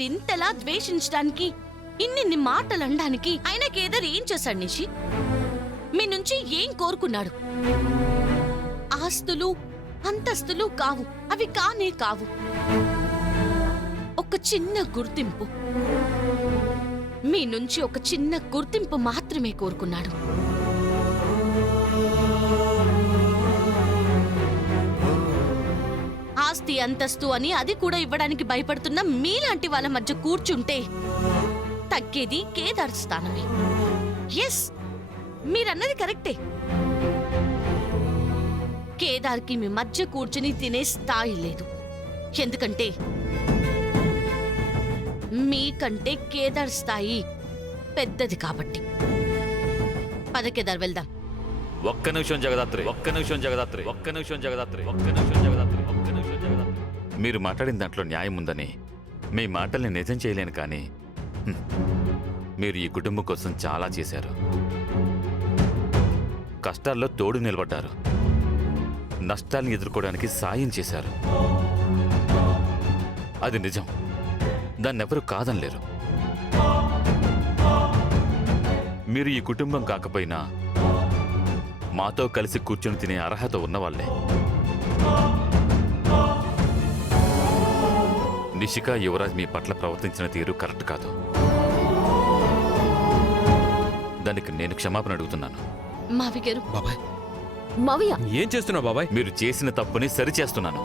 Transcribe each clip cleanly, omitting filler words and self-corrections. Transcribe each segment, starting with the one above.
మీరింతలా ద్వేషించడానికి, ఇన్నిన్ని మాటలు అనడానికి ఆయన కేదార్ ఏం చేశాడు నిషి? మీ నుంచి ఏం కోరుకున్నాడు? ఆస్తులు అంతస్తులు కావు, అవి కానే కావు. ఒక చిన్న గుర్తింపు, మీ నుంచి ఒక చిన్న గుర్తింపు మాత్రమే కోరుకున్నాడు. ఆస్తి అంతస్తు అని అది కూడా ఇవ్వడానికి భయపడుతున్న మీలాంటి వాళ్ళ మధ్య కూర్చుంటే తగ్గేది కేదార్ స్థానమే. ఎస్, మీరన్నది కరెక్టే. కేదార్కి మీ మధ్య కూర్చుని తినే స్థాయి లేదు. ఎందుకంటే మీకంటే కేదార్ స్థాయి పెద్దది కాబట్టి. పద కేదార్, వెళ్దాం. ఒక్క నిమిషం జగదాత్రి, ఒక్క నిమిషం జగదాత్రి, ఒక్క నిమిషం జగదాత్రి, ఒక్క నిమిషం జగదాత్రి, ఒక్క నిమిషం జగదాత్రి. మీరు మాట్లాడిన దాంట్లో న్యాయం ఉందని మీ మాటల్ని నిజం చేయలేను, కానీ మీరు ఈ కుటుంబం కోసం చాలా చేశారు. కష్టాల్లో తోడు నిలబడ్డారు, నష్టాలను ఎదుర్కోవడానికి సాయం చేశారు. అది నిజం, దాన్నెవరూ కాదనలేరు. మీరు ఈ కుటుంబం కాకపోయినా మాతో కలిసి కూర్చొని తినే అర్హత ఉన్నవాళ్లే. నిషిక, యువరాజ్ మీ పట్ల ప్రవర్తించిన తీరు కరెక్ట్ కాదు. దానికి నేను క్షమాపణ అడుగుతున్నాను. మావి గారు. బాబాయ్, మావయ్య, ఏం చేస్తున్నావు బాబాయ్? మీరు చేసిన తప్పుని సరిచేస్తున్నాను.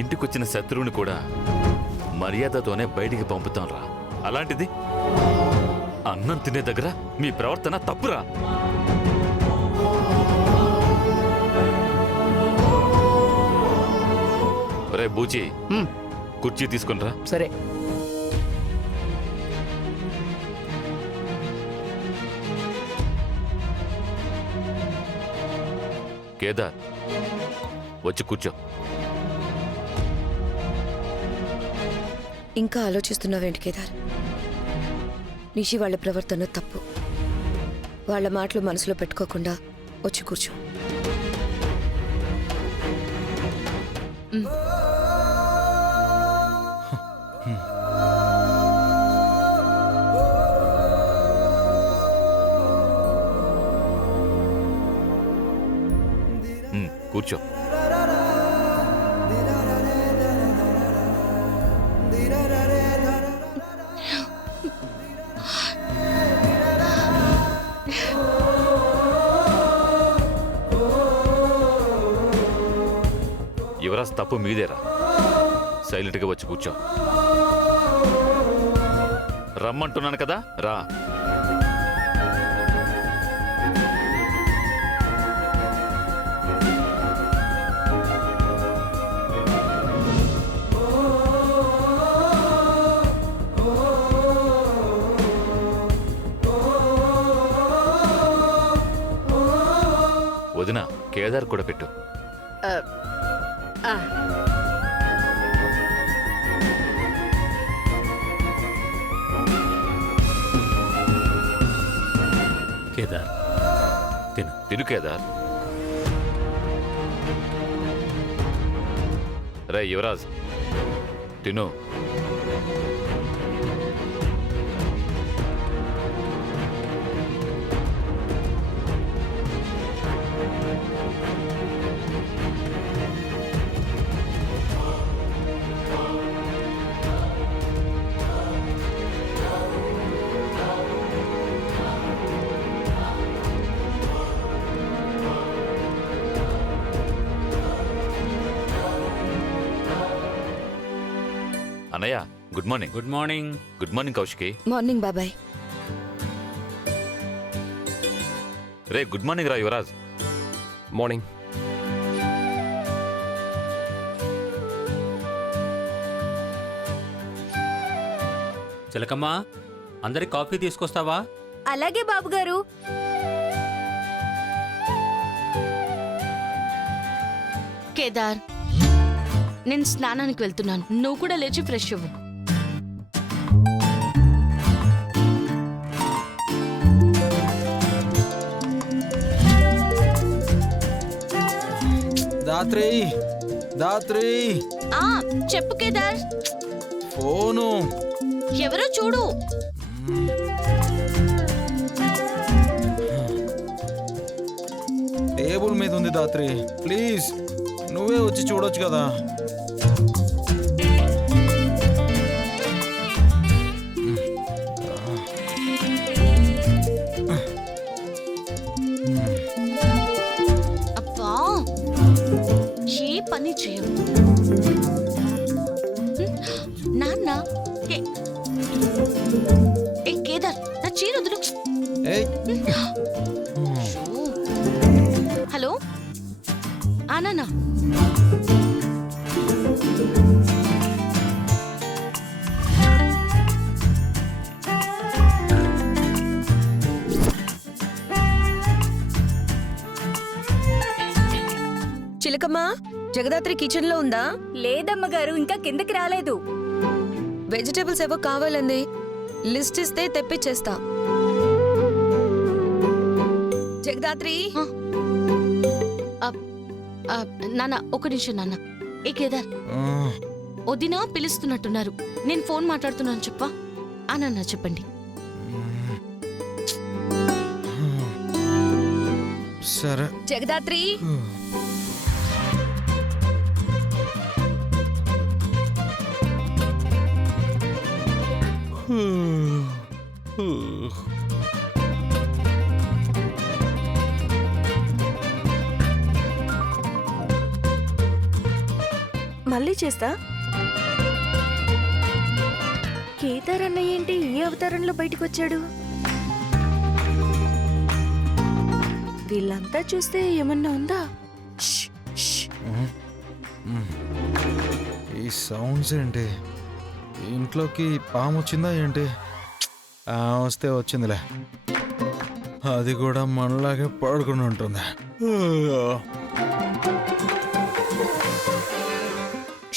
ఇంటికొచ్చిన శత్రువుని కూడా మర్యాదతోనే బయటికి పంపుతాం రా. అలాంటిది అన్నం తినే దగ్గర మీ ప్రవర్తన తప్పురా. రే బూచి, కుర్చీ తీసుకునిరా. సరే. కేదార్, వచ్చి కూర్చో. ఇంకా ఆలోచిస్తున్నావేంటి కేదార్? నిషి వాళ్ళ ప్రవర్తన తప్పు. వాళ్ళ మాటలు మనసులో పెట్టుకోకుండా వచ్చి కూర్చో. కూర్చో. యువరాజ్, తప్పు మీదేరా. సైలెంట్గా వచ్చి కూర్చో. రమ్మంటున్నాను కదా, రా. వదిన, కేదార్ కూడా పెట్టు. కేదార్, తిను కేదార్. రే యువరాజ్, తిను. అన్నయ్య, good morning. Good morning. Good morning Kaushiki. Morning బాబాయ్. రే గుడ్ మార్నింగ్ రా యువరాజ్. మార్నింగ్. చిలకమ్మా, అందరికి కాఫీ తీసుకొస్తావా? అలాగే బాబుగారు. కేదార్, నేను స్నానానికి వెళ్తున్నాను. నువ్వు కూడా లేచి ఫ్రెష్ అవ్వు. దాత్రి, దాత్రి, చెప్పు కేదార్. ఫోను ఎవరో చూడు. టేబుల్ మీద ఉంది దాత్రి, ప్లీజ్ నువ్వే వచ్చి చూడొచ్చు కదా. అబ్బా, ఏ పని చేయవు. నాన్న, ఏ కేదార్, నా చీర వదులు. ఏయ్, హలో, నాన్న. చిలకమ్మ, జగదాత్రి కిచెన్ లో ఉందా? లేదమ్మగారు, ఇంకా కిందకి రాలేదు. వెజిటేబుల్స్ ఏవో కావాలండి, లిస్ట్ ఇస్తే తెప్పించేస్తా. జగదాత్రి, నాన్న ఒక నిమిషం నాన్న. ఏ కేదార్, ఆ, వదినా పిలుస్తున్నట్టున్నారు, నేను ఫోన్ మాట్లాడుతున్నాను చెప్పా. నాన్న చెప్పండి. సరే. జగదాత్రి, మళ్ళీ చేస్తా. కేదార్ అన్నయ్య ఏంటి ఈ అవతారంలో బయటకు వచ్చాడు? వీళ్ళంతా చూస్తే ఏమన్నా ఉందా? ష్, ష్. ఈ సౌండ్స్ ఏంటి? ఇంట్లోకి పాము వచ్చిందా ఏంటి? వస్తే వచ్చిందిలే, అది కూడా మనలాగే పడుకుని ఉంటుంది.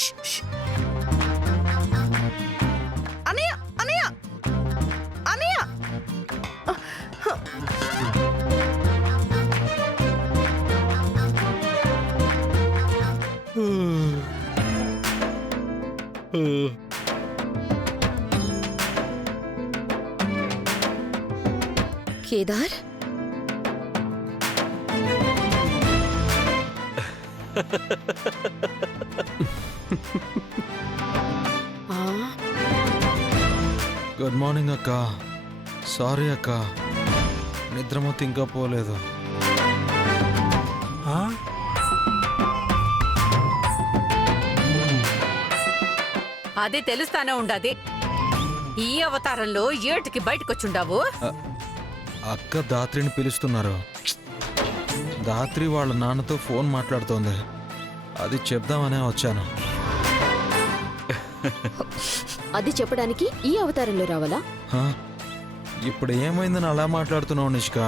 ష్, ష్. అన్నయ్య, అన్నయ్య, అన్నయ్య. కేదార్, గుడ్ మార్నింగ్ అక్క. సారీ అక్క, నిద్రమొత్తం ఇంకా పోలేదు. అది తెలుస్తానే ఉండది. ఈ అవతారంలో ఏటికి బయటకొచ్చుండావు? అక్క దాత్రిని పిలుస్తున్నారు. దాత్రి వాళ్ళ నాన్నతో ఫోన్ మాట్లాడుతోంది, అది చెప్దామనే వచ్చాను. అది చెప్పడానికి ఈ అవతారంలో రావాలా? హ? ఇప్పుడు ఏమైందని అలా మాట్లాడుతున్నావు నిష్కా?